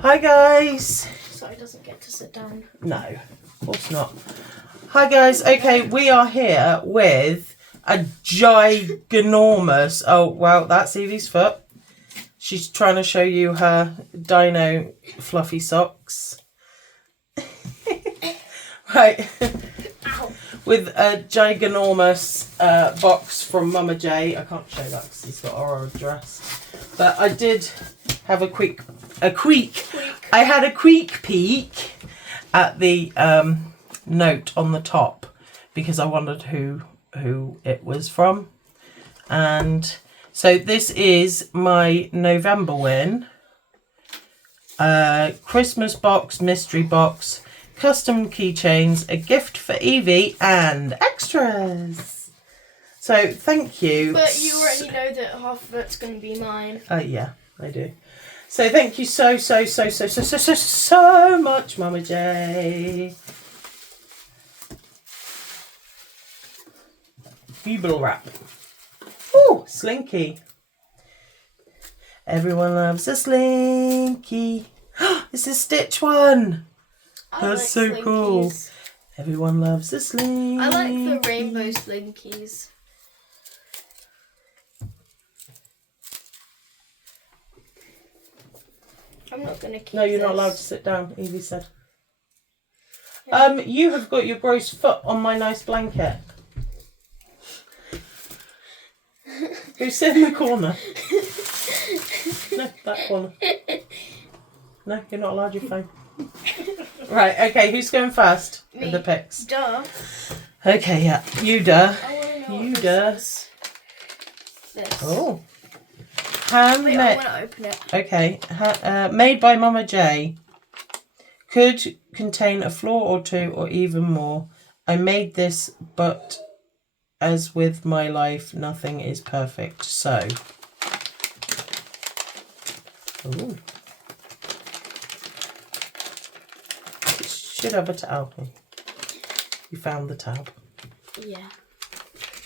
Hi guys. So he doesn't get to sit down. No, of course not. Hi guys. Okay, we are here with a ginormous. Oh well, that's Evie's foot. She's trying to show you her dino fluffy socks. Right. Ow. With a ginormous box from Mama J. I can't show that because he's got our address. But I did have a quick I had a quick peek at the note on the top because I wondered who it was from. And so this is my November win. Christmas box, mystery box, custom keychains, a gift for Evie, and extras. So thank you. But you already know that half of it's going to be mine. Yeah, I do. So thank you so much, Mama J. Bubble wrap. Oh, Slinky. Everyone loves a Slinky. It's a Stitch one. That's like so Slinkies. cool. Everyone loves a Slinky. I like the rainbow Slinkies. I'm not going to keep No, you're not this. allowed to sit down, Evie said. Yeah. You have got your gross foot on my nice blanket. Who sit in the corner? No, that corner. No, you're not allowed your phone. Right, okay, who's going first with the pics? Duh. Okay, yeah. You duh. I want to know You what duh. this is. This. Oh. Wait, I Handmade. want to open it. Okay. Made by Mama J. Could contain a floor or two or even more. I made this, but as with my life, nothing is perfect. So. Ooh. Should have a tab. You found the tab. Yeah.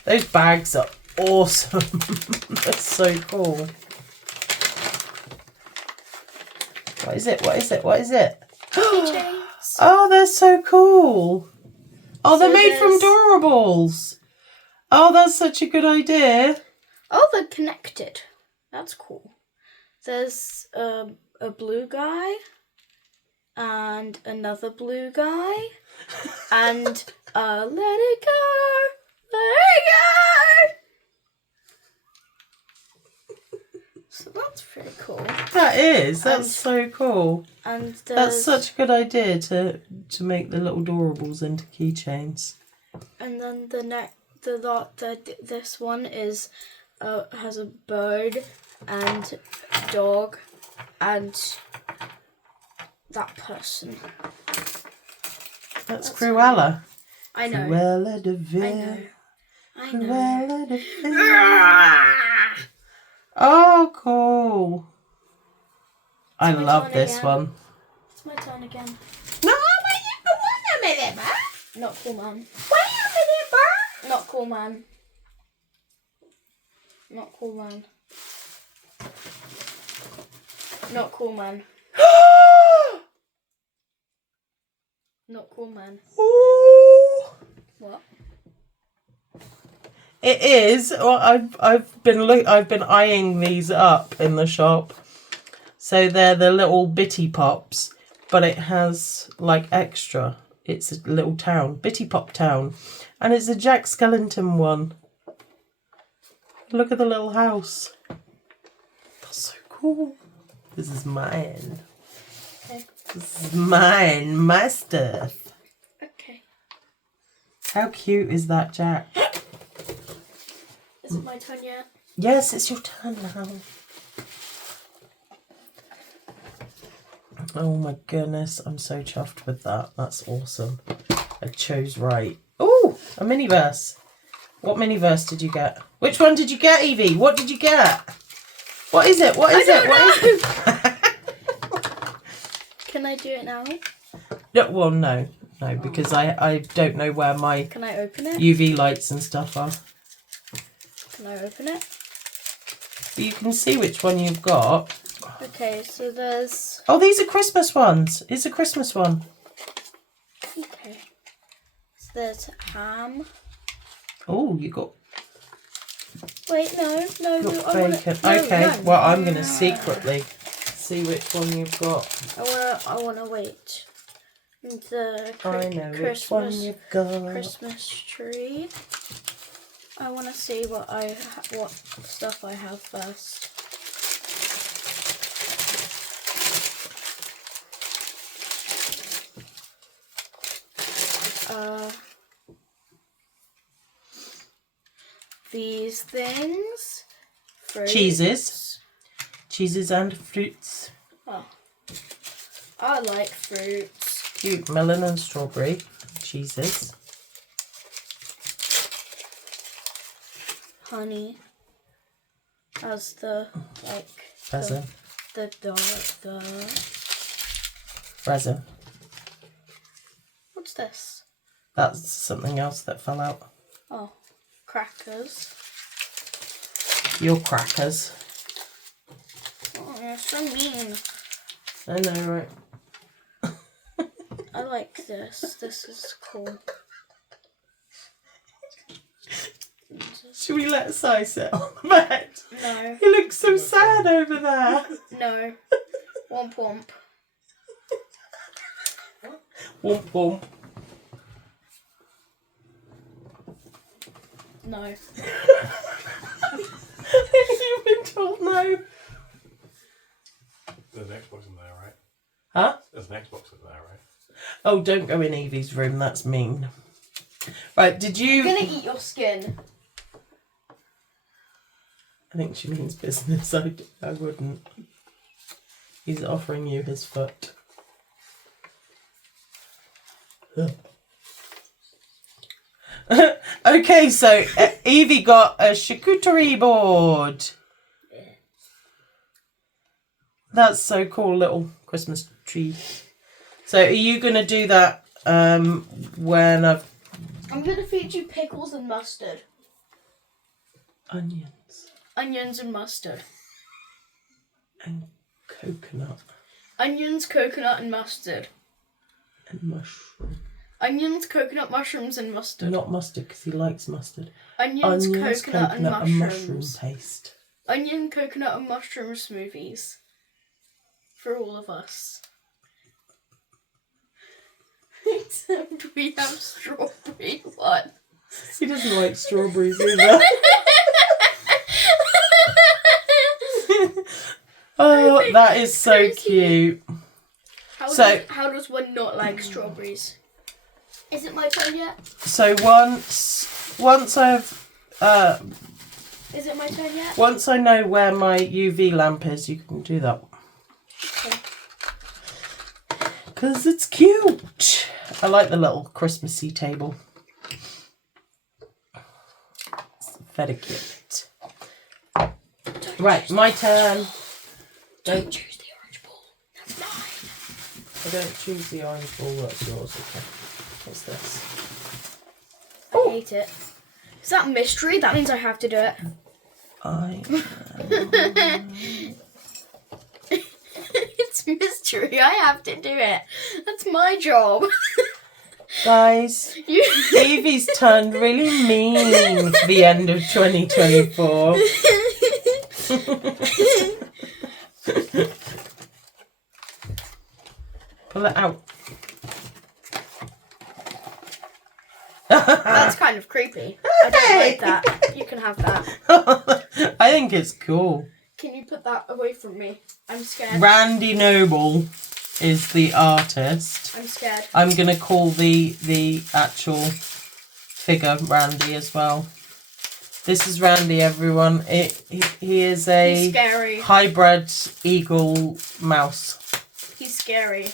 Those bags are awesome. That's so cool. What is it? What is it? What is it? Keychains. Oh, they're so cool. Oh, they're So made from there's- Durables. Oh, that's such a good idea. Oh, they're connected. That's cool. There's a blue guy and another blue guy and let it go, let it go. So that's pretty cool. That is. That's And- so cool. And That's there's, such a good idea to make the little Durables into keychains. and then this one is has a bird and a dog and that person. That's Cruella. I know. Cruella de I Vil. know. I know. Cruella de Vil. Oh, cool. I It's my love turn this again. one. It's my turn again. No, wait a minute, man. Not cool, man. Wait a minute, man. Not cool, man. Not cool, man. Not cool, man. Not cool, man. Ooh. What? It is. Well, I've been eyeing these up in the shop. So they're the little bitty pops, but it has like extra. It's a little town, Bitty Pop Town, and it's a Jack Skellington one. Look at the little house. That's so cool. This is mine. Okay. This is mine, my stuff. Okay. How cute is that, Jack? Is it my turn yet? Yes, it's your turn now. Oh my goodness, I'm so chuffed with that. That's awesome. I chose right. Oh, a miniverse. What miniverse did you get? Which one did you get, Evie? What did you get? What is it? What is it? What is it? Can I do it now? No, well, no, because I don't know where my Can I open it? UV lights and stuff are. Can I open it? But you can see which one you've got. Okay, so there's... Oh, these are Christmas ones. It's a Christmas one. Okay. So there's ham. Oh, you got Wait, no. bacon. Okay, well, I'm going to secretly see which one you've got. I wanna wait. The I know which one you've got. Christmas tree. I wanna see what stuff I have first. These things. Fruits. Cheeses and fruits. Oh. I like fruits. Cute melon and strawberry cheeses. Honey. As the Resin. the Resin. What's this? That's something else that fell out. Oh, crackers. Your crackers. Oh, you're so mean. I know, right? I like this. This is cool. Should we let Si sit on the bed? No. He looks so sad over there. No. Womp womp. Womp womp. No. You've been told no. There's an Xbox in there, right? Huh? There's an Xbox in there, right? Oh, don't go in Evie's room. That's mean. Right, did you... I'm gonna eat your skin. I think she means business. I wouldn't. He's offering you his foot. Okay, so Evie got a charcuterie board. That's so cool, little Christmas tree. So are you going to do that when I've... I'm gonna feed you pickles and mustard. Onions Onions and mustard. and coconut Onions, coconut, and mustard. and mushroom. Onions, coconut, mushrooms, and mustard. Not mustard because he likes mustard. Onions, coconut, and and mushroom mushrooms. paste. Onion, coconut, and mushroom smoothies. For all of us. Except we have strawberry one. He doesn't like strawberries either. Oh, that is so cute. How does one not like strawberries? Is it my turn yet? So once I've Is it my turn yet? once I know where my UV lamp is, you can do that. Okay. Because it's cute. I like the little Christmassy table. It's very cute. Right, my turn. Don't choose the orange ball. That's mine. I don't choose the orange ball, that's yours. Okay. What's this? I hate it. Is that mystery? That means I have to do it. It's mystery. I have to do it. That's my job. Guys, Evie's turned really mean for the end of 2024. Pull it out. That's kind of creepy. I don't like that. You can have that. I think it's cool. Can you put that away from me? I'm scared. Randy Noble is the artist. I'm scared. I'm gonna call the actual figure Randy as well. This is Randy, everyone. He is a He's scary. hybrid eagle mouse. He's scary.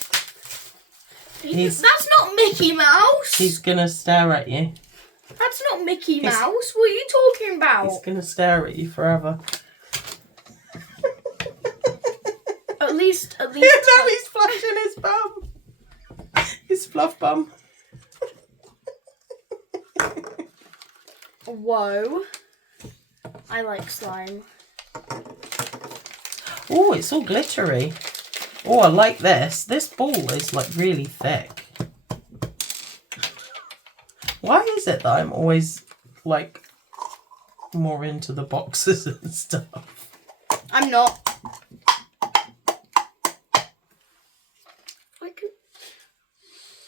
That's not Mickey Mouse. He's gonna stare at you. That's not Mickey Mouse. What are you talking about? He's gonna stare at you forever. At least. No, he's flashing his bum. His fluff bum. Whoa. I like slime. Oh, it's all glittery. Oh, I like this. This ball is like really thick. Why is it that I'm always like more into the boxes and stuff? I'm not.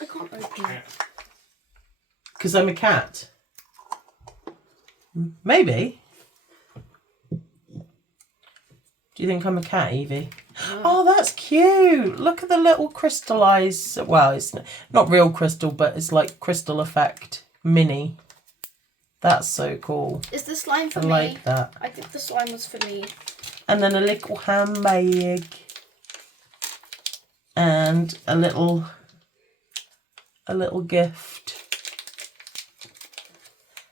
I can't open it. Because I'm a cat. Maybe. Do you think I'm a cat, Evie? No. Oh, that's cute. Look at the little crystallized. Well, it's not real crystal, but it's like crystal effect mini. That's so cool. Is the slime for I me? like that. I think the slime was for me. And then a little handbag. And a little gift.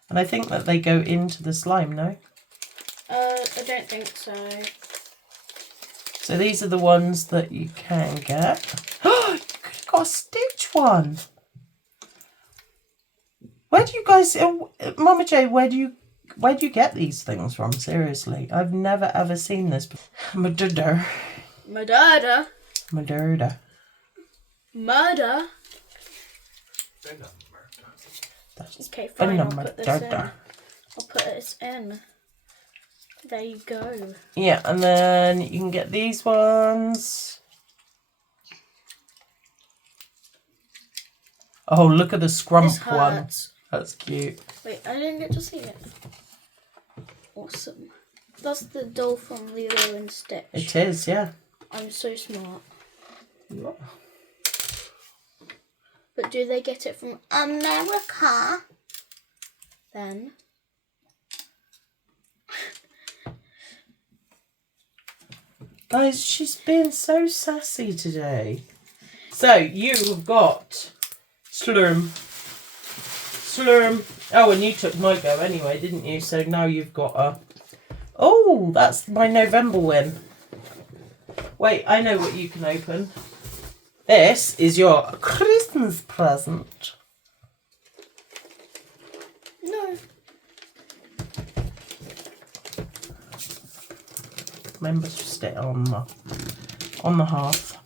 And I think that they go into the slime, no? I don't think so. So these are the ones that you can get. Oh, you could have got a Stitch one. Where do you guys, Mama J, where do you get these things from? Seriously, I've never ever seen this before. Murder. Murder. Murder. Murder. Okay, fine. I'll put this in. I'll put this in. There you go. Yeah, and then you can get these ones. Oh, look at the This scrump one. hurts. That's cute. Wait, I didn't get to see it. Awesome. That's the doll from Lilo and Stitch. It is, yeah. I'm so smart. But do they get it from America? Then. Guys, she's been so sassy today. So, you've got Slurm. Oh, and you took my go anyway, didn't you? So now you've got a... Oh, that's my November win. Wait, I know what you can open. This is your Christmas present. No. Remember to stick it on the hearth.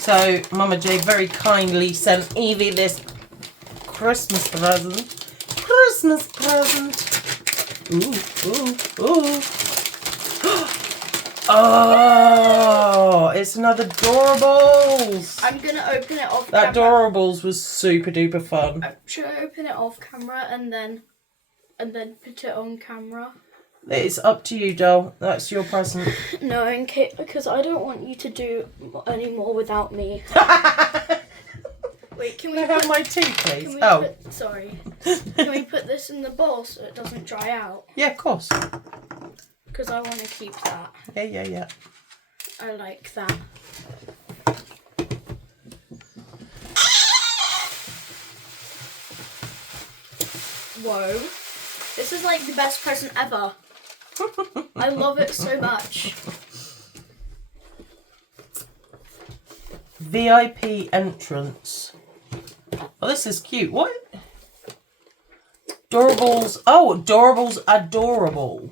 So Mama J very kindly sent Evie this Christmas present. Christmas present. Ooh. Oh, it's another Doorables. I'm gonna open it off That camera. Doorables was super duper fun. Should I open it off camera and then put it on camera? It's up to you, doll. That's your present. No, in case, because I don't want you to do any more without me. Wait, can we Can I have my tea, please? can we Oh, put, sorry. Can we put this in the bowl so it doesn't dry out? yeah, of course. Because I want to keep that. Yeah. I like that. Whoa. This is like the best present ever. I love it so much. VIP entrance. Oh, this is cute. What? Doorables. Oh, Doorables Adorable.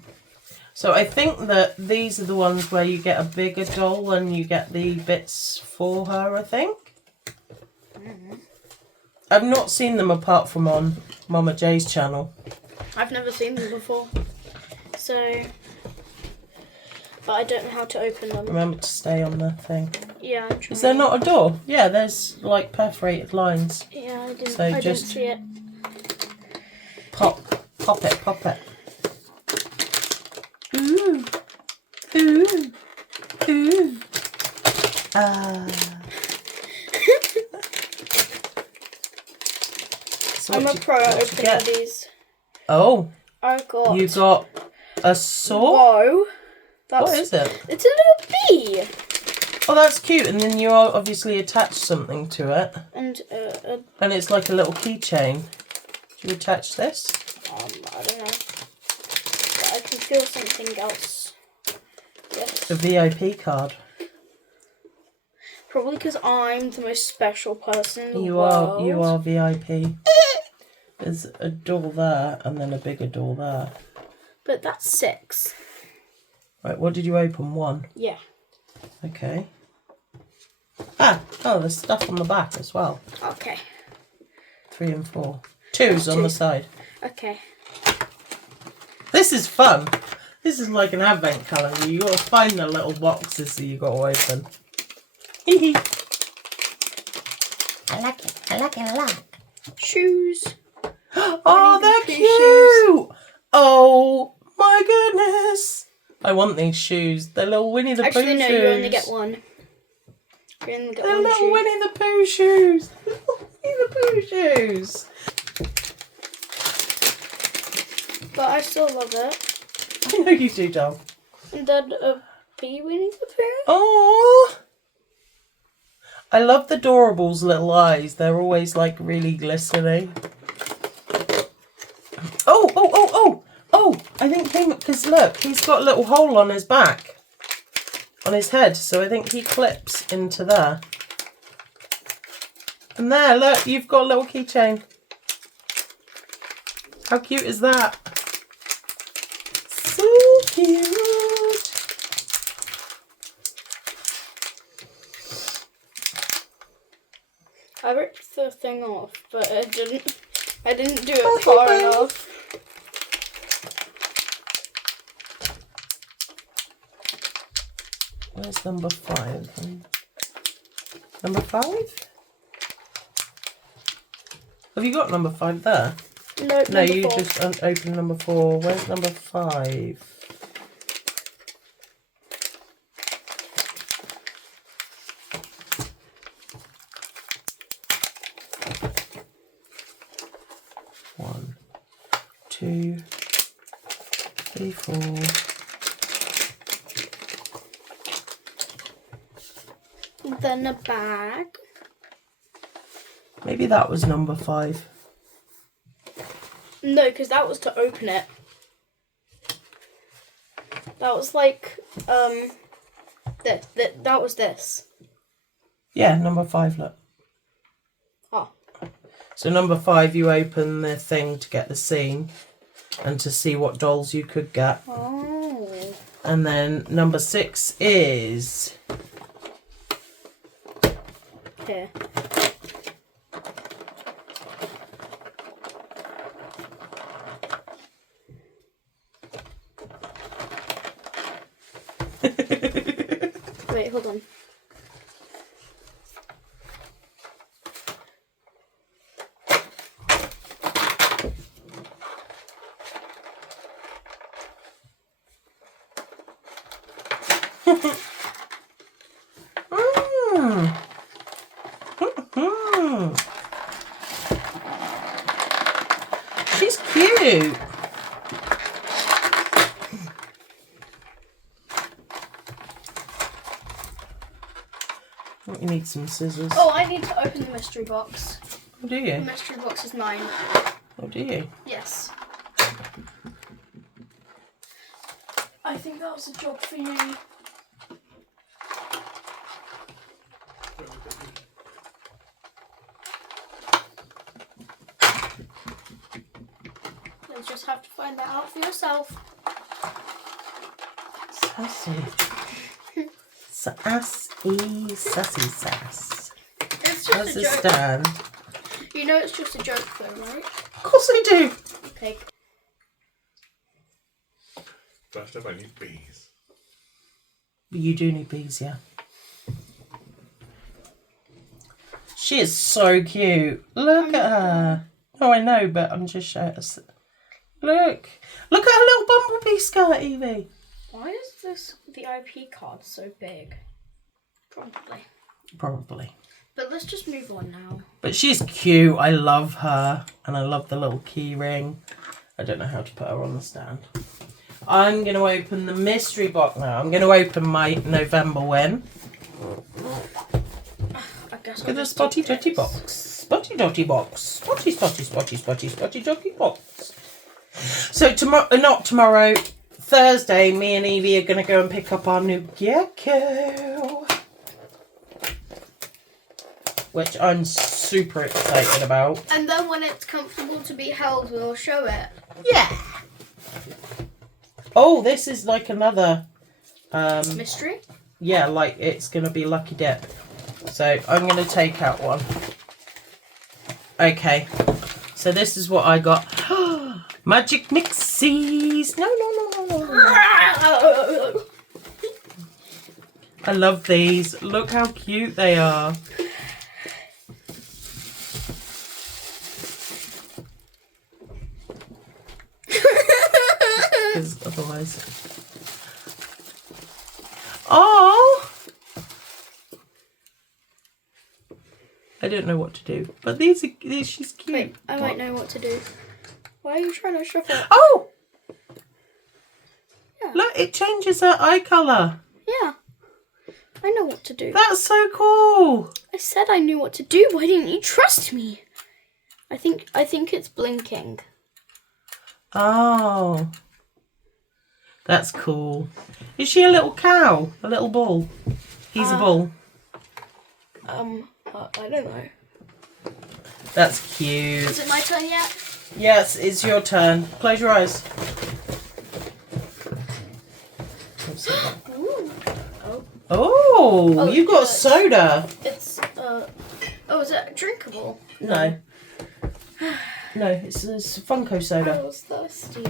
So I think that these are the ones where you get a bigger doll and you get the bits for her, I think. I've not seen them apart from on Mama J's channel. I've never seen them before. So, but I don't know how to open them. Remember to stay on the thing. Yeah, I'm trying. Is there not a door? Yeah, there's like perforated lines. Yeah, I didn't. So I just- didn't see it. Pop it. Ooh. So I'm a pro at what you opening get? these. Oh, I got. you got a saw? Whoa. That's, What is it? It's a little bee. Oh, that's cute. And then you obviously attach something to it. And And it's like a little keychain. Do you attach this? I don't know. But I can feel something else. Yes. The VIP card. Probably because I'm the most special person in the You world. are VIP. There's a door there and then a bigger door there. But that's 6. Right, what did you open? 1. Yeah. Okay. Oh, there's stuff on the back as well. Okay. 3 and 4. 2's on the side. Okay. This is fun. This is like an advent calendar. You got to find the little boxes that you got to open. I like it. I like it a lot. Shoes. Oh, they're Winnie the Pooh cute. Oh my goodness. I want these shoes. They're little Winnie the Pooh Actually, no, shoes. you only get one. You only get They're one little shoe. Winnie the Pooh shoes. Little Winnie the Pooh shoes. But I still love it. I know you do, Dom. And then a bee Winnie the Pooh. Oh, I love the Adorables little eyes. They're always like really glistening. Oh! I think because look, he's got a little hole on his back, on his head. So I think he clips into there. And there, look, you've got a little keychain. How cute is that? So cute. I ripped the thing off, but I didn't do it far enough. Where's number 5? Number 5? Have you got number 5 there? No, No, number you 4. just opened number 4. Where's number 5? One, 2, 3, 4. Then a bag. Maybe that was number 5. No, because that was to open it. That was like that was this. Yeah, number 5, look. Oh. So number 5, you open the thing to get the scene and to see what dolls you could get. Oh. And then number 6 is... Here. Wait, hold on. She's cute. You need some scissors. Oh, I need to open the mystery box. Oh, do The you? mystery box is mine. Oh, do you? Yes. I think that was a job for you. You'll just have to find that out for yourself. Sassy. Sassy, sassy sass. It's just Where's a the joke. stand? You know it's just a joke though, right? Of course I do. Okay. First up, I need bees. But you do need bees, yeah. She is so cute. Look at her. Oh, I know, but I'm just showing us. Look. Look at her little bumblebee skirt, Evie. Why is the IP card so big? Probably. Probably. But let's just move on now. But she's cute. I love her. And I love the little key ring. I don't know how to put her on the stand. I'm going to open the mystery box now. I'm going to open my November win. I guess Look at the spotty dotty box. Spotty dotty box. Spotty, spotty, spotty, spotty, spotty dotty box. So tomorrow, not tomorrow, Thursday, me and Evie are going to go and pick up our new gecko. Which I'm super excited about. And then when it's comfortable to be held, we'll show it. Yeah. Oh, this is like another Mystery? yeah, like it's gonna be Lucky Dip. So I'm gonna take out one. Okay. So this is what I got. Magic Mixies. No. I love these. Look how cute they are. Because otherwise. Oh! I don't know what to do. But these she's cute. Wait, I might know what to do. Why are you trying to shuffle? Oh! Yeah. Look, it changes her eye colour. Yeah. I know what to do. That's so cool. I said I knew what to do. Why didn't you trust me? I think it's blinking. Oh. That's cool. Is she a little cow? A little bull? He's a bull. I don't know. That's cute. Is it my turn yet? Yes, it's your turn. Close your eyes. Ooh. Oh, you got a good. soda. It's oh, is it drinkable? No. No, it's a Funko I soda. was thirsty.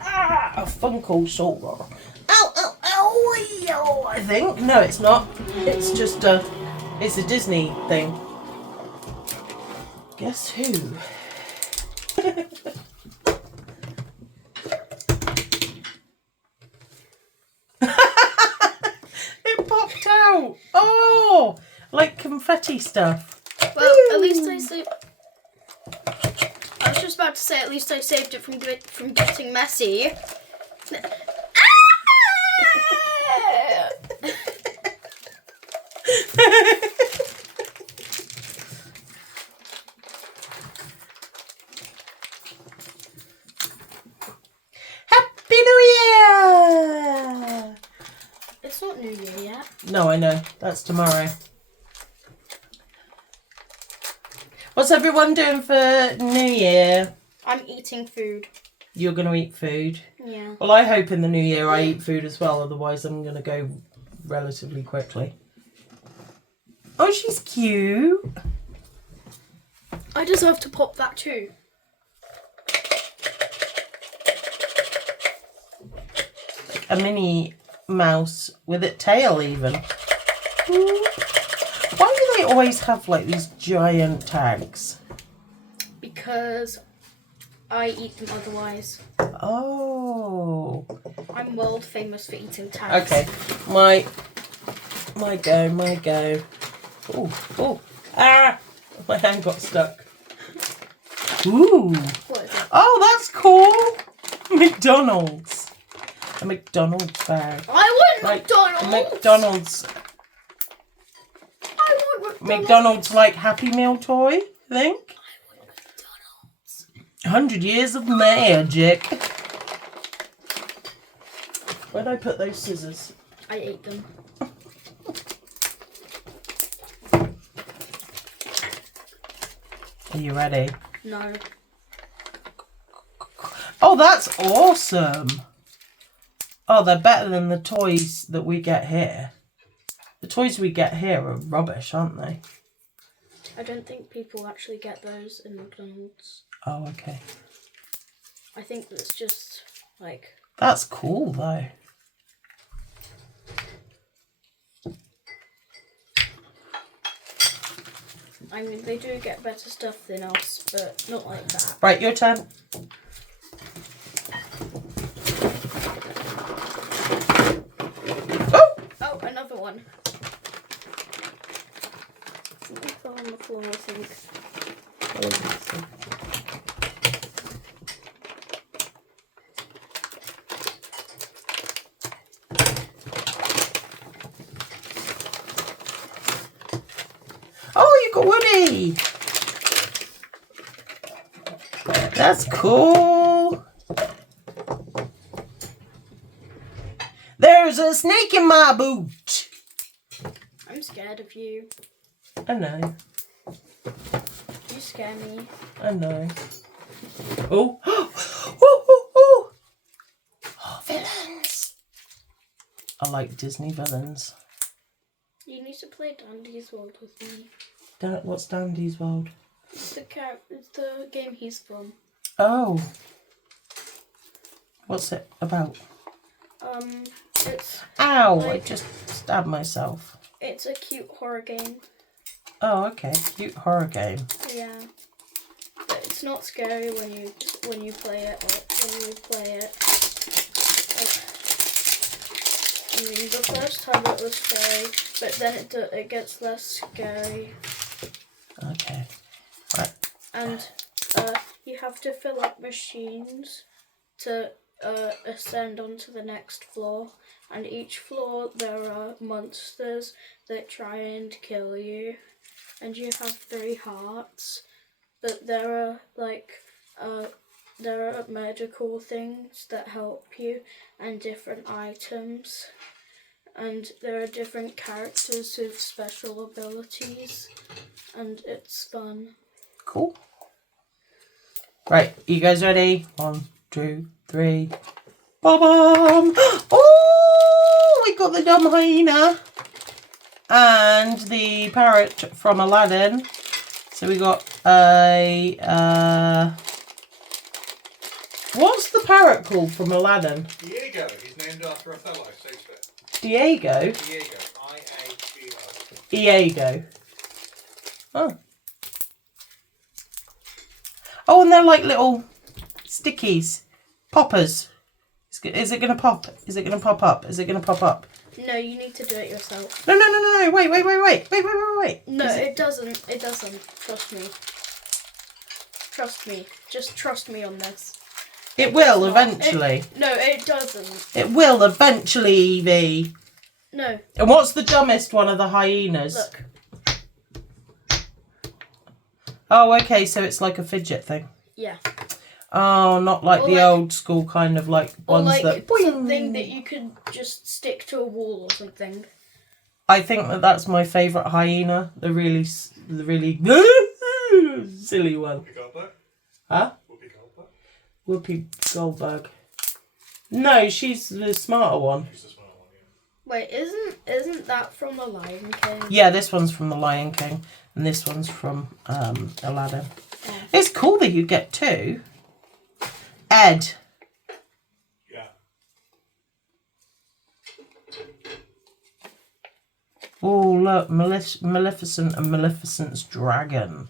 Ah, a Funko soda. Ow, ow, ow, ow, I think. No, it's not. It's just it's a Disney thing. Guess who? It popped out. Oh, like confetti stuff. Well, at least I saved. I was just about to say, at least I saved it from getting messy. Happy New Year! It's not New Year yet. No, I know. That's tomorrow. What's everyone doing for New Year? I'm eating food. You're going to eat food? Yeah. Well, I hope in the new year I eat food as well, otherwise I'm going to go relatively quickly. Oh, she's cute. I deserve to pop that too. A Minnie Mouse with a tail even. Ooh. Why do they always have like these giant tags? Because I eat them otherwise. Oh. I'm world famous for eating tags. Okay. My go. Oh. Ah! My hand got stuck. Ooh. What is it? Oh, that's cool. McDonald's. A McDonald's bag. I want Like McDonald's. a McDonald's. I want McDonald's like Happy Meal toy, I think. I want McDonald's. 100 years of magic. Where'd I put those scissors? I ate them. Are you ready? No. Oh, that's awesome. Oh, they're better than the toys that we get here. The toys we get here are rubbish, aren't they? I don't think people actually get those in McDonald's. Oh, okay. I think it's just like. That's cool, though. I mean, they do get better stuff than us, but not like that. Right, your turn. Oh! Oh, another one. It fell on the floor, I think. Oh, you got Woody! That's cool. There's a snake in my boot. I'm scared of you. I know. You scare me. I know. Oh. Oh, villains. I like Disney villains. You need to play Dandy's World with me. What's Dandy's World? It's the game he's from. Oh. What's it about? It's Ow! I like, just stabbed myself. it's a cute horror game. Oh, okay. Cute horror game. Yeah. But it's not scary when you play it. I mean, the first time it was scary, but then it gets less scary. Okay. Right. And you have to fill up machines to ascend onto the next floor. And each floor there are monsters that try and kill you. And you have 3 hearts. But there are magical things that help you and different items. And there are different characters with special abilities. And it's fun. Cool. Right, you guys ready? 1, 2, 3. Ba-bam! Oh, we got the dumb hyena and the parrot from Aladdin. So we got a what's the parrot called from Aladdin? Diego. He's named after Othello, Shakespeare. Diego. Diego. I-A-G-O. Diego. Oh. Oh, and they're like little stickies. Poppers. Is it going to pop? Is it going to pop up? Is it going to pop up? No, you need to do it yourself. No. Wait. No, it doesn't. It doesn't. Trust me. Trust me. Just trust me on this. It will eventually. No, it doesn't. It will eventually, Evie. No. And what's the dumbest one of the hyenas? Look. Oh, okay, so it's like a fidget thing. Yeah. Oh, not like Or the like- old school kind of like Or ones like that... something that you could just stick to a wall or something. I think that's my favourite hyena. The really silly one. Whoopi Goldberg? Huh? Whoopi Goldberg? Whoopi Goldberg. No, she's the smarter one. She's the smart one, yeah. Wait, isn't that from The Lion King? Yeah, this one's from The Lion King, and this one's from Aladdin. Oh. It's cool that you get 2. Ed. Yeah. Oh, look, Maleficent and Maleficent's dragon.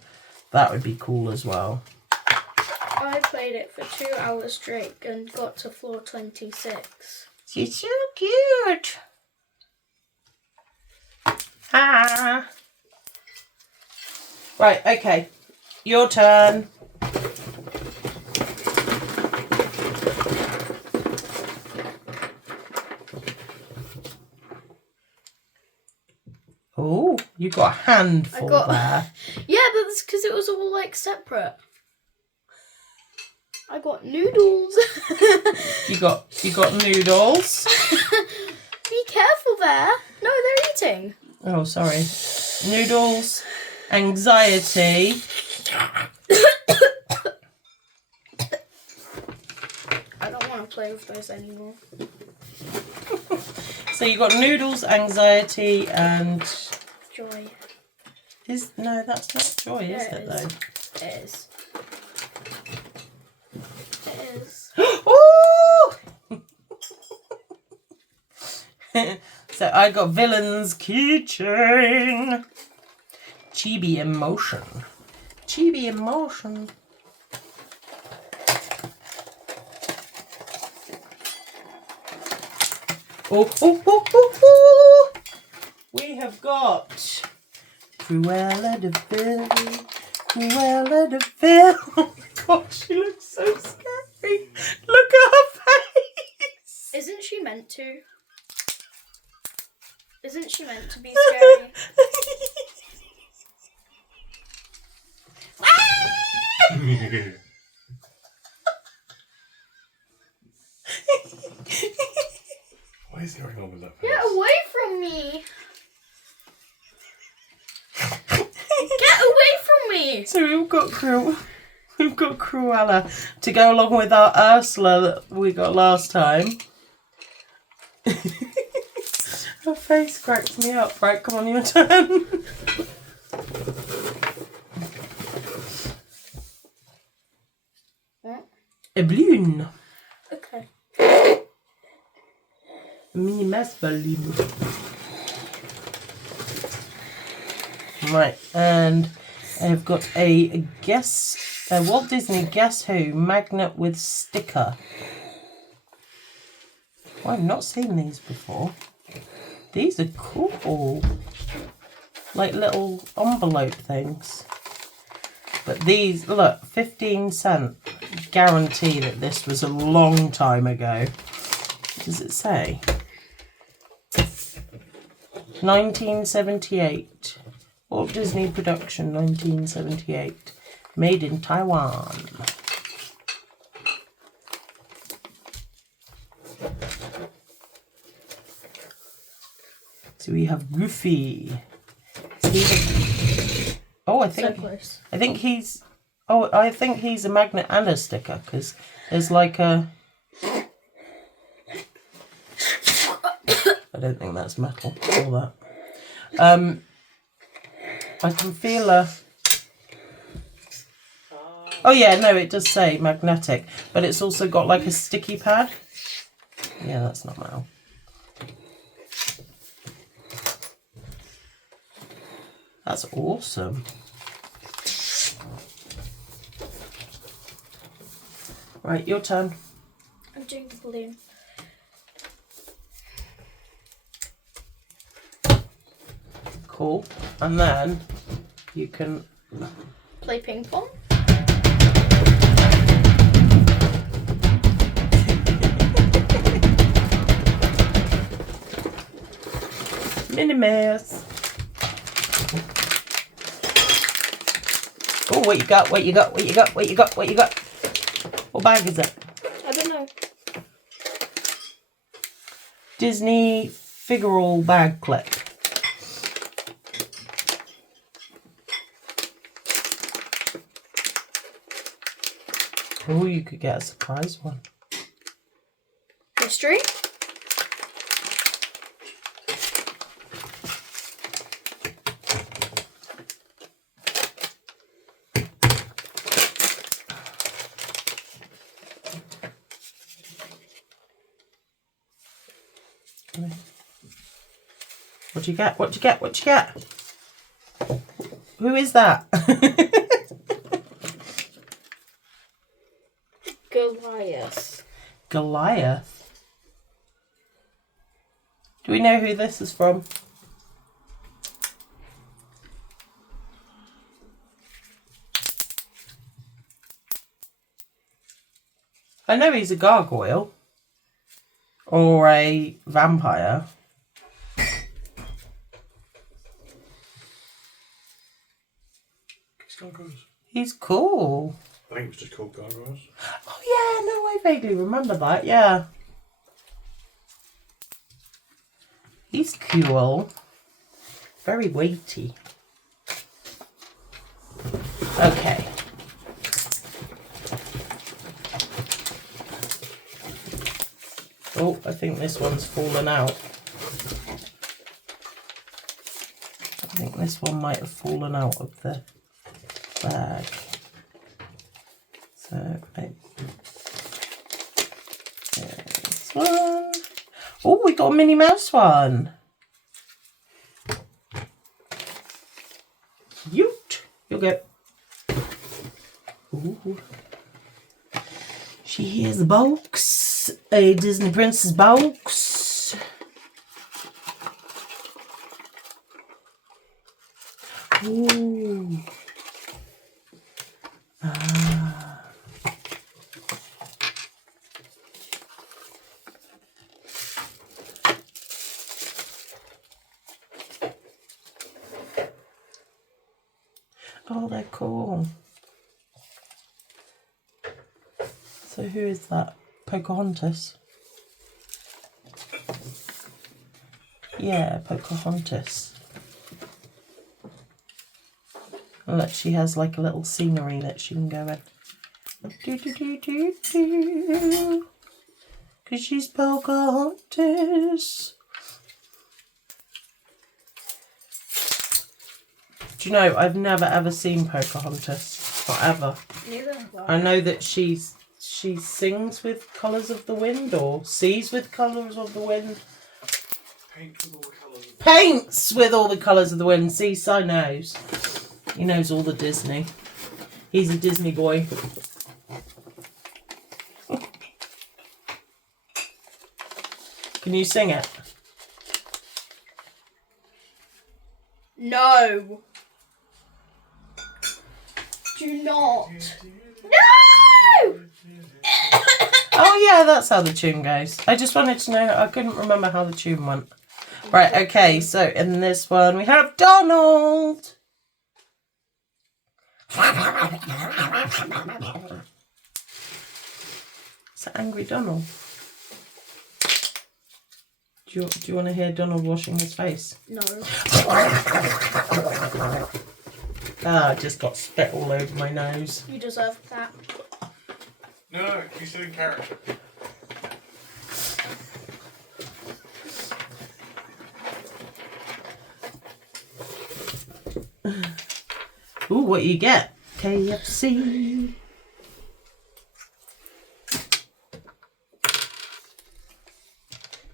That would be cool as well. I played it for 2 hours straight and got to floor 26. She's so cute. Ah. Right, okay. Your turn. Oh, you got a handful there. Yeah, but that's because it was all like separate. I got noodles. You got noodles. Be careful there. No, they're eating. Oh, sorry. Noodles, anxiety. I don't want to play with those anymore. So you got noodles, anxiety, and Joy. no, that's not joy, is Yeah, it it though? It is. It is. Ooh! So I got villain's keychain. Chibi emotion. Chibi emotion. Oh. We have got Cruella de Vil. Cruella de Vil. Oh my god, she looks so scary. Look at her face. Isn't she meant to? Isn't she meant to be scary? What is going on with that face? Get away from me! Get away me. So we've got Cruella to go along with our Ursula that we got last time. Her face cracks me up. Right, come on, your turn. A balloon. Okay. Mini Mouse balloon. Right, and I've got a Walt Disney Guess Who magnet with sticker. Oh, I've not seen these before. These are cool. Like little envelope things. But these, look, 15 cent. Guarantee that this was a long time ago. What does it say? 1978. Walt Disney production, 1978. Made in Taiwan. So we have Goofy. Oh, I think he's a magnet and a sticker because there's like a. I don't think that's metal. All that. I can feel a. Oh yeah, no, it does say magnetic, but it's also got like a sticky pad. Yeah, that's not metal. That's awesome. Right, your turn. I'm doing the balloon. Cool. And then you can Play ping pong. Minnie Mouse. Oh, what you got? What you got? What you got? What you got? What you got? What bag is it? I don't know. Disney figural bag clip. Oh, you could get a surprise one. Mystery. What you get? What you get? What you get? Who is that? Goliath. Goliath. Do we know who this is from? I know he's a gargoyle. Or a vampire. Gargoyles. He's cool. I think it was just called Gargoyles. Oh yeah, no, I vaguely remember that, yeah. He's cool. Very weighty. Okay. Oh, I think this one's fallen out. I think this one might have fallen out of the bag. So, this one. Oh, we got a Minnie Mouse one. Cute. You'll get. Ooh. She has a box. A Disney Princess box. Ooh. Oh, they're cool. So who is that? Pocahontas? Yeah, Pocahontas. And look, she has like a little scenery that she can go in. Do do do do do. Cause she's Pocahontas. Do you know, I've never ever seen Pocahontas. Not ever. Neither have I know that she sings with colours of the wind or sees with colours of the wind. Paints with all the colours. Paints with all the colours of the wind. See, Si knows. He knows all the Disney. He's a Disney boy. Can you sing it? No. Do not. No! Oh yeah, that's how the tune goes. I just wanted to know, I couldn't remember how the tune went. Right, okay, so in this one we have Donald. It's an angry Donald. Do you want to hear Donald washing his face? No. Ah, I just got spit all over my nose. You deserve that. No, he's still in character. Ooh, what you get? KFC.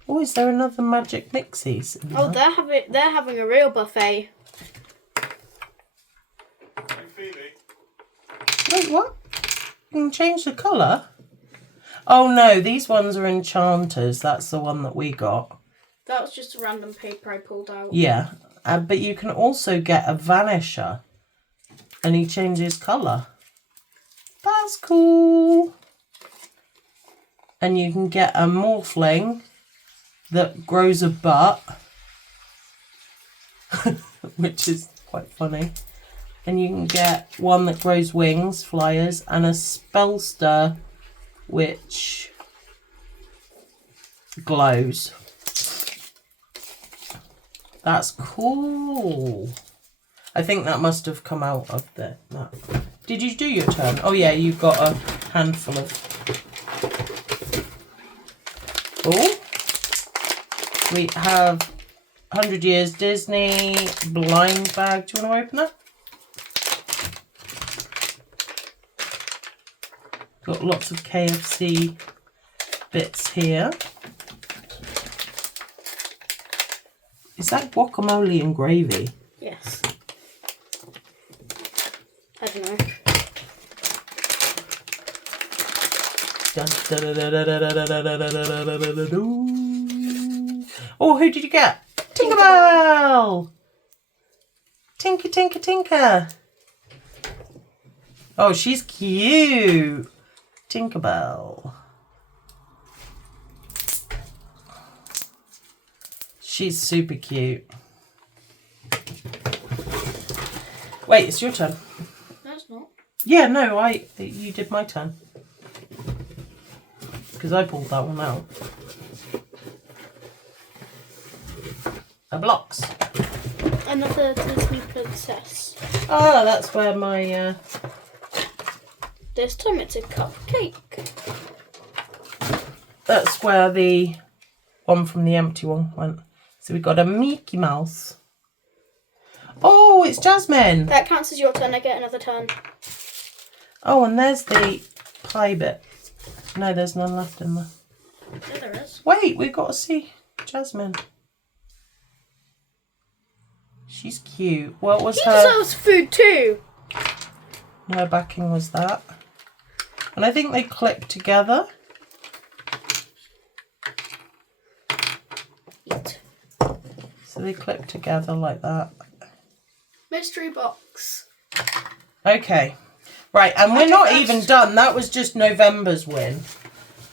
Oh, is there another Magic Mixies? Oh, they're having a real buffet. Hey, Phoebe. Wait, what? You can change the colour? Oh no, these ones are Enchanters. That's the one that we got. That was just a random paper I pulled out. Yeah, but you can also get a Vanisher. And he changes colour. That's cool. And you can get a Morphling that grows a butt. Which is quite funny. And you can get one that grows wings, flyers, and a Spellster which glows. That's cool. I think that must have come out of that. Did you do your turn? Oh yeah, you've got a handful of... Oh. We have 100 Years Disney blind bag. Do you want to open that? Got lots of KFC bits here. Is that guacamole and gravy? Yes. I don't know. Oh, who did you get? Tinkerbell! Tinker, tinker, tinker. Oh, she's cute. Tinkerbell. She's super cute. Wait, it's your turn. No, it's not. Yeah, no, you did my turn. Because I pulled that one out. A blocks. Another Disney princess. Ah, that's where my... This time it's a cupcake. That's where the one from the empty one went. So we got a Mickey Mouse. Oh, it's Jasmine. That counts as your turn. I get another turn. Oh, and there's the pie bit. No, there's none left in there. Yeah, there is. Wait, we've got to see Jasmine. She's cute. What was He her... deserves food too. Her backing was that. And I think they clip together. Eat. So they clip together like that. Mystery box. Okay. Right, and we're not even done. That was just November's win.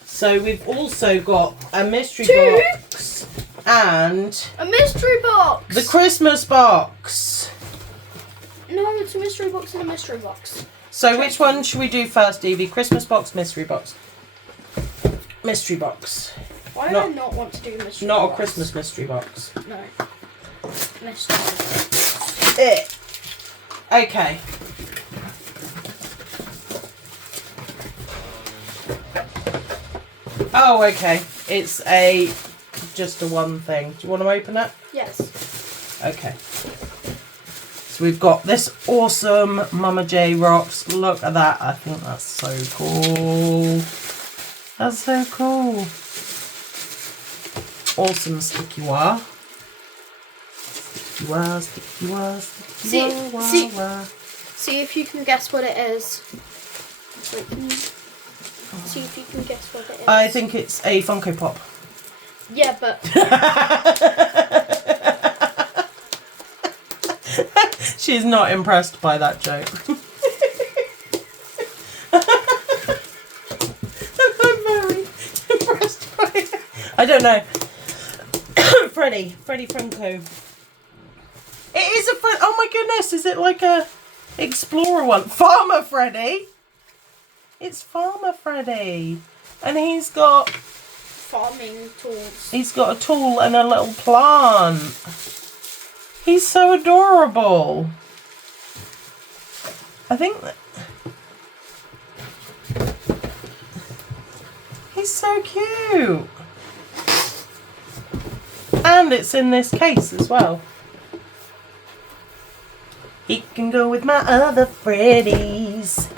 So we've also got a mystery box and A mystery box. the Christmas box. No, it's a mystery box and a mystery box. So which one should we do first, Evie? Christmas box, mystery box? Mystery box. Why do Not- I not want to do mystery Not box? a Christmas mystery box. No. Mystery box. Okay. Oh, okay. It's just a one thing. Do you want to open it? Yes. Okay. So we've got this awesome Mama J rocks. Look at that. I think that's so cool. That's so cool. Awesome sticky wah. Sticky wah, sticky wah, sticky wah, wah, wah. See if you can guess what it is. Wait, can you see if you can guess what it is? I think it's a Funko Pop. Yeah, but She's not impressed by that joke. I'm very impressed by it. I don't know. Freddy Funko. It is a oh my goodness, is it like a Explorer one? Farmer Freddy. It's Farmer Freddy. And he's got farming tools. He's got a tool and a little plant. He's so adorable. I think that he's so cute. And it's in this case as well. He can go with my other Freddies.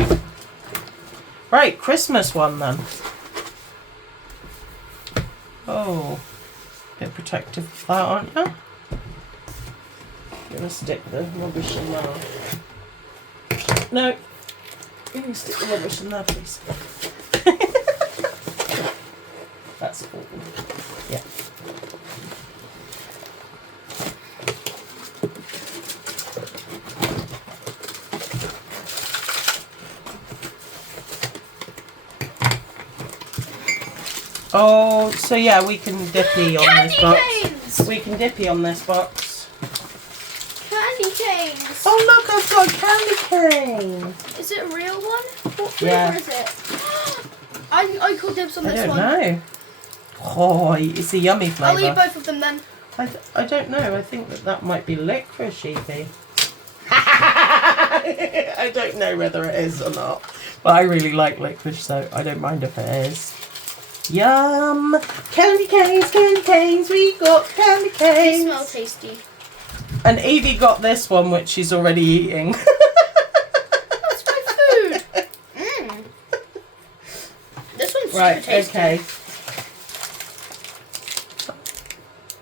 Right, Christmas one then. Oh, bit protective of that, aren't you? I'm gonna stick the rubbish in there. No, you can stick the rubbish in there, please. That's cool. Yeah. Oh, so yeah, we can dippy on Candy this box. canes! We can dippy on this box. Candy canes! Oh look, I've got a candy cane. Is it a real one? What flavour Yeah. is it? I call dibs on I this don't one. know. Oh, it's a yummy I'll eat flavour. both of them then. I don't know. I think that might be licorice, Evie. I don't know whether it is or not. But I really like licorice, so I don't mind if it is. Yum! Candy canes, we got candy They canes. smell tasty. And Evie got this one, which she's already eating. That's my food. Mmm. This one's Right, super tasty. okay.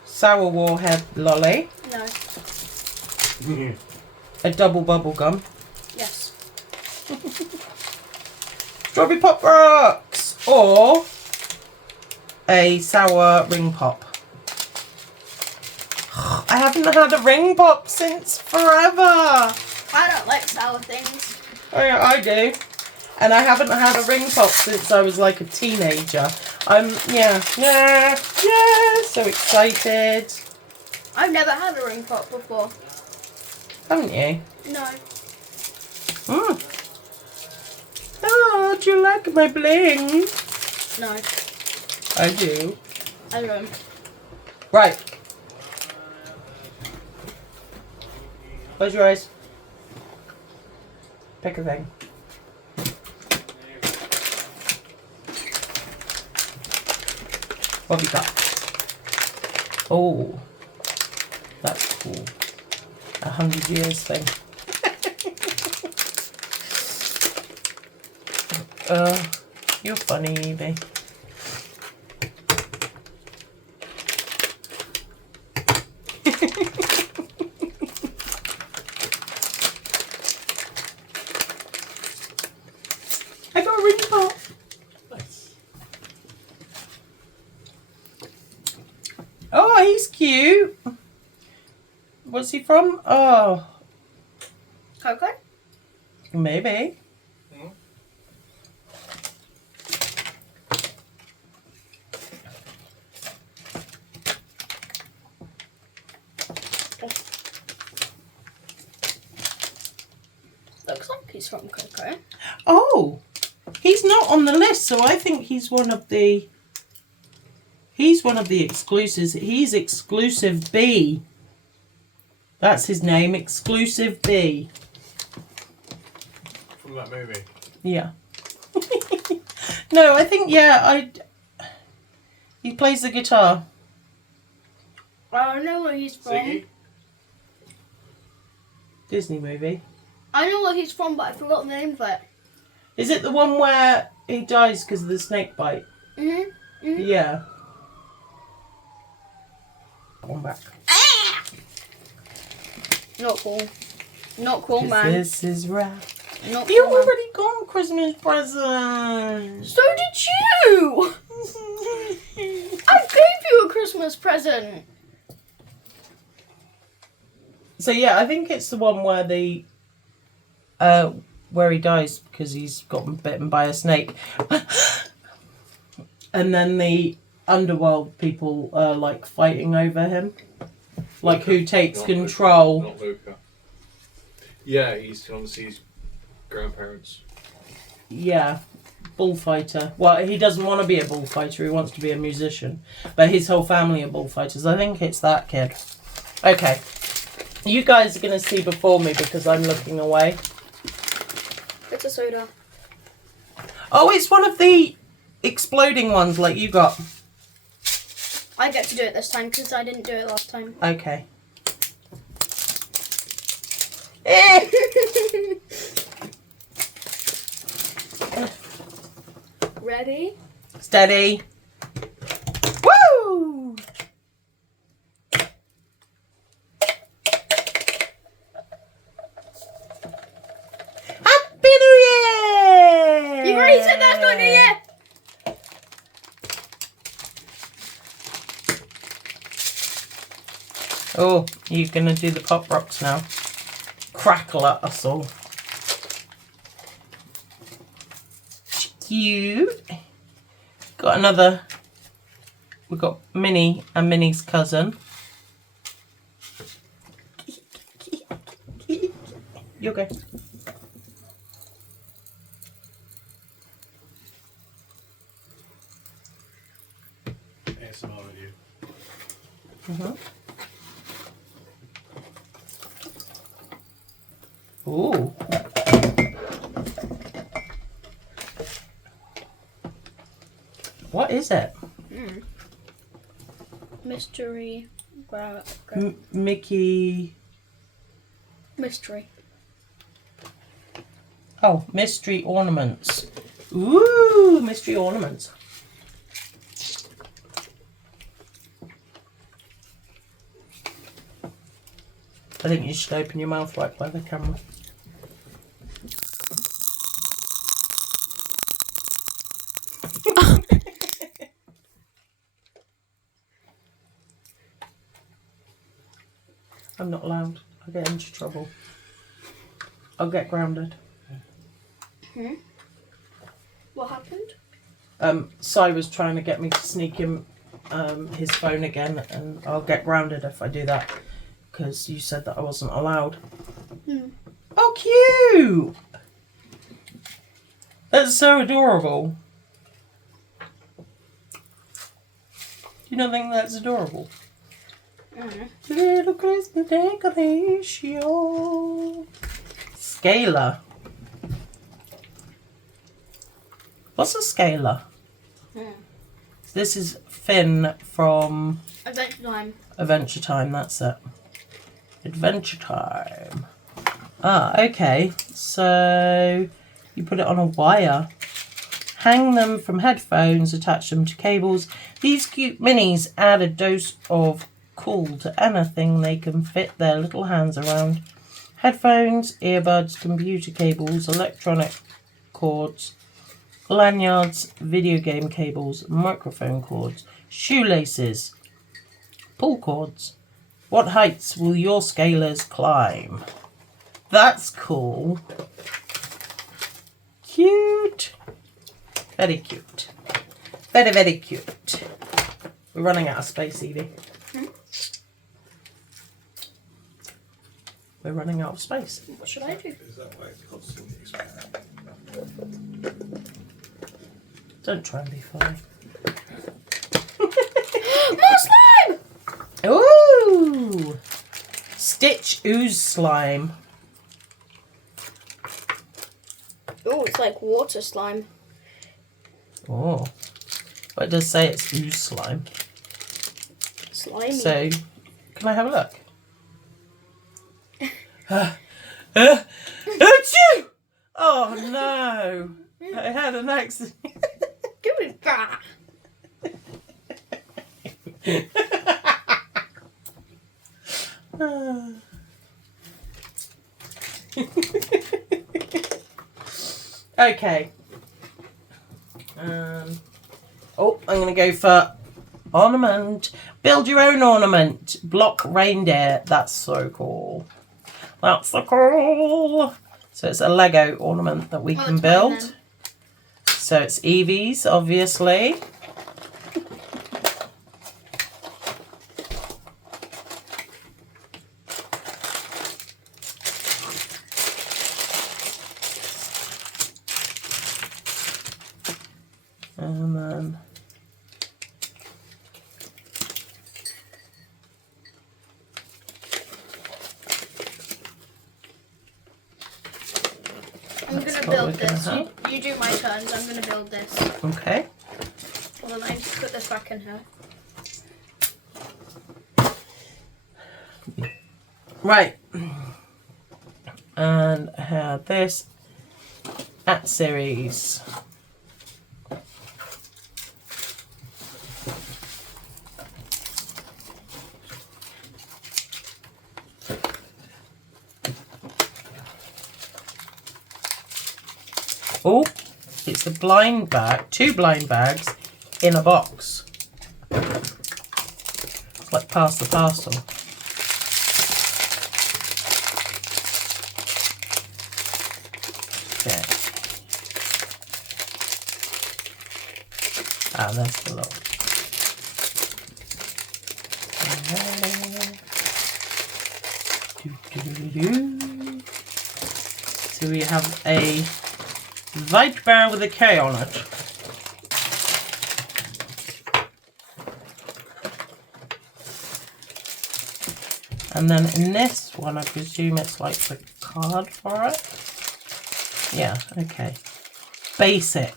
Sour Warhead lolly. No. A double bubble gum. Yes. Strawberry Pop Rocks. Or a sour ring pop. I haven't had a ring pop since forever. I don't like sour things. Oh yeah, I do. And I haven't had a ring pop since I was like a teenager. Yeah, so excited. I've never had a ring pop before. Haven't you? No. Oh, do you like my bling? No. I do. I don't. Right. Close your eyes. Pick a thing. What have you got? Oh, that's cool. 100 years thing. You're funny, Evie. I got a ring pop. Nice. Oh, he's cute. What's he from? Oh, Coco? maybe. Looks like he's from Coco. Oh, he's not on the list, so I think he's one of the. He's one of the exclusives. He's Exclusive B. That's his name, Exclusive B. from that movie? Yeah. No, I think he plays the guitar. I don't know where he's from. Ziggy? Disney movie. I know where he's from, but I forgot the name of it. Is it the one where he dies because of the snake bite? Mhm. Mhm. Yeah. One back. Not cool. Not cool, 'Cause man. this is right. Not You cool, man. already got Christmas presents. So did you. I gave you a Christmas present. So yeah, I think it's the one where where he dies because he's gotten bitten by a snake, and then the underworld people are like fighting over him, like who takes Not control. Luca. Not Luca. Yeah, he's gone to see his grandparents. Yeah, bullfighter. Well, he doesn't want to be a bullfighter. He wants to be a musician, but his whole family are bullfighters. I think it's that kid. Okay. You guys are going to see before me because I'm looking away. It's a soda. Oh, it's one of the exploding ones like you got. I get to do it this time because I didn't do it last time. Okay. Eh. Ready? Steady. Woo! Happy New Year! You've already said that's not New Year. Oh, you're gonna do the pop rocks now. Crackle at us all. Cute. Got another. We've got Minnie and Minnie's cousin. You okay? ASMR with you. Mm-hmm. Ooh. What is it? Mystery. Mickey. Mystery. Oh, mystery ornaments. Ooh, mystery ornaments. I think you should open your mouth right by the camera. I'm not allowed. I'll get into trouble. I'll get grounded. What happened? Cy was trying to get me to sneak him his phone again, and I'll get grounded if I do that because you said that I wasn't allowed. Oh, cute! That's so adorable. You don't think that's adorable? Little Christmas decoration. Scalar. What's a scalar? This is Finn from Adventure Time. Adventure Time, that's it. Adventure Time. Ah, okay. So you put it on a wire. Hang them from headphones, attach them to cables. These cute minis add a dose of cool to anything they can fit their little hands around. Headphones, earbuds, computer cables, electronic cords, lanyards, video game cables, microphone cords, shoelaces, pull cords. What heights will your scalers climb? That's cool. Cute. Very cute. Very, very cute. We're running out of space, Evie. We're running out of space. What should I do? Is that why it's constantly expanding? Don't try and be funny. More slime! Ooh! Stitch ooze slime. like water slime. Oh. But it does say it's ooze slime. Slimy. So, can I have a look? Achoo! Oh no! I had an accident. Give it back. Okay. Oh, I'm going to go for ornament. Build your own ornament. Block reindeer. That's so cool. That's so cool. So it's a Lego ornament that we can it's build. mine, then. So it's Evie's, obviously. And then I'm going to what build we're gonna this. have. You do my turns. I'm going to build this. Okay. Well, then I just put this back in here. Right. And I have this at series. Oh, it's a blind bag, 2 blind bags in a box. It's like pass the parcel. Okay. Ah, there's the lot. So we have a white bear with a K on it. And then in this one, I presume it's like the card for it. Yeah, okay. Basic.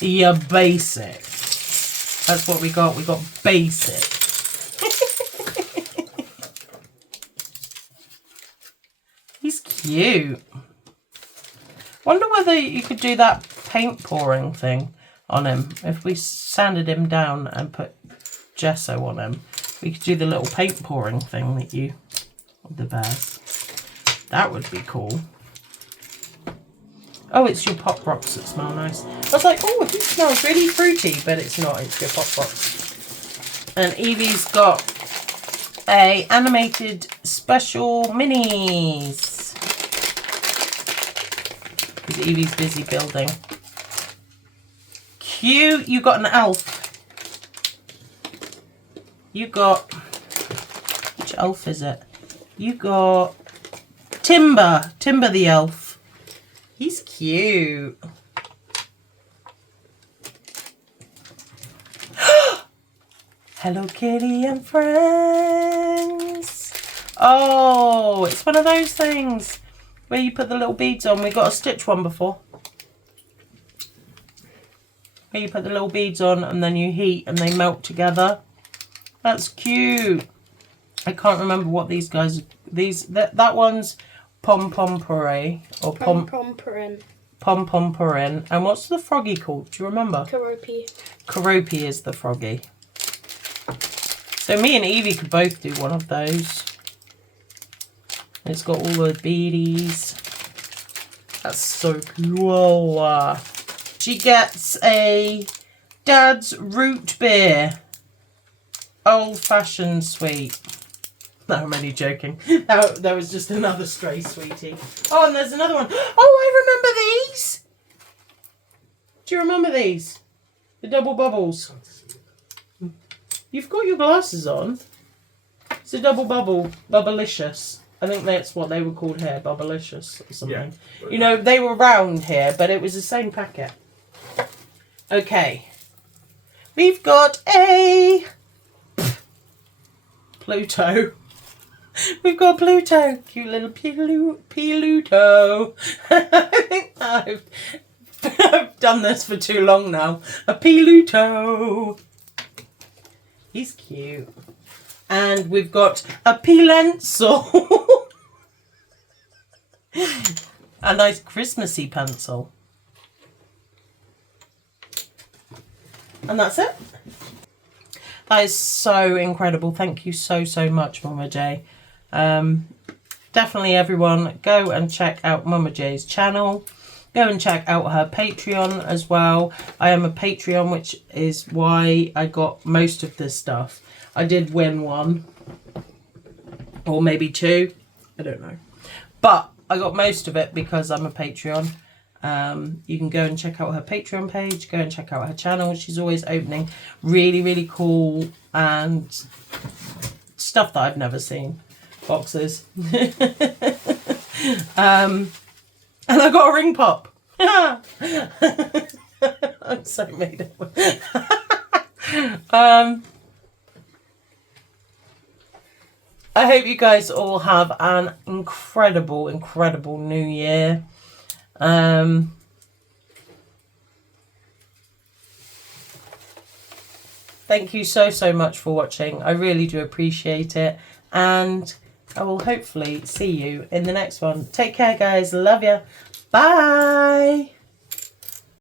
Yeah, basic. That's what we got. We got basic. He's cute. Wonder whether you could do that paint pouring thing on him. If we sanded him down and put gesso on him, we could do the little paint pouring thing that you, with the bears. That would be cool. Oh, it's your Pop Rocks that smell nice. I was like, oh, it smells really fruity, but it's not. It's your Pop Rocks. And Evie's got a animated special minis. Because Evie's busy building. Cute. You got an elf. You got... Which elf is it? You got... Timber. Timber the elf. He's cute. Hello Kitty and friends. Oh, it's one of those things where you put the little beads on. We got a Stitch one before. Where you put the little beads on and then you heat and they melt together. That's cute. I can't remember what these guys... That one's Pom Pom Puree. Or Pom Pom Purin. Pom Pom Purin. And what's the froggy called? Do you remember? Karopi. Karopi is the froggy. So me and Evie could both do one of those. It's got all the beadies. That's so cool. She gets a Dad's Root Beer. Old-fashioned sweet. No, I'm only joking. That was just another stray sweetie. Oh, and there's another one. Oh, I remember these. Do you remember these? The double bubbles. You've got your glasses on. It's a double bubble. Bubblicious. I think that's what they were called here. Bubblicious or something. Yeah. You know, they were round here, but it was the same packet. Okay. We've got a... Pluto. We've got Pluto. Cute little Pluto. I think I've done this for too long now. A Pluto. He's cute. And we've got a pencil. A nice Christmassy pencil. And that's it. That is so incredible. Thank you so much, Mama J. Definitely everyone go and check out Mama J's channel. Go and check out her Patreon as well. I am a Patreon, which is why I got most of this stuff. I did win one. Or maybe two. I don't know. But I got most of it because I'm a Patreon. You can go and check out her Patreon page. Go and check out her channel. She's always opening really cool and stuff that I've never seen. Boxes. And I got a ring pop. I'm so made up. I hope you guys all have an incredible new year. Thank you so much for watching. I really do appreciate it. And I will hopefully see you in the next one. Take care, guys. Love ya. Bye.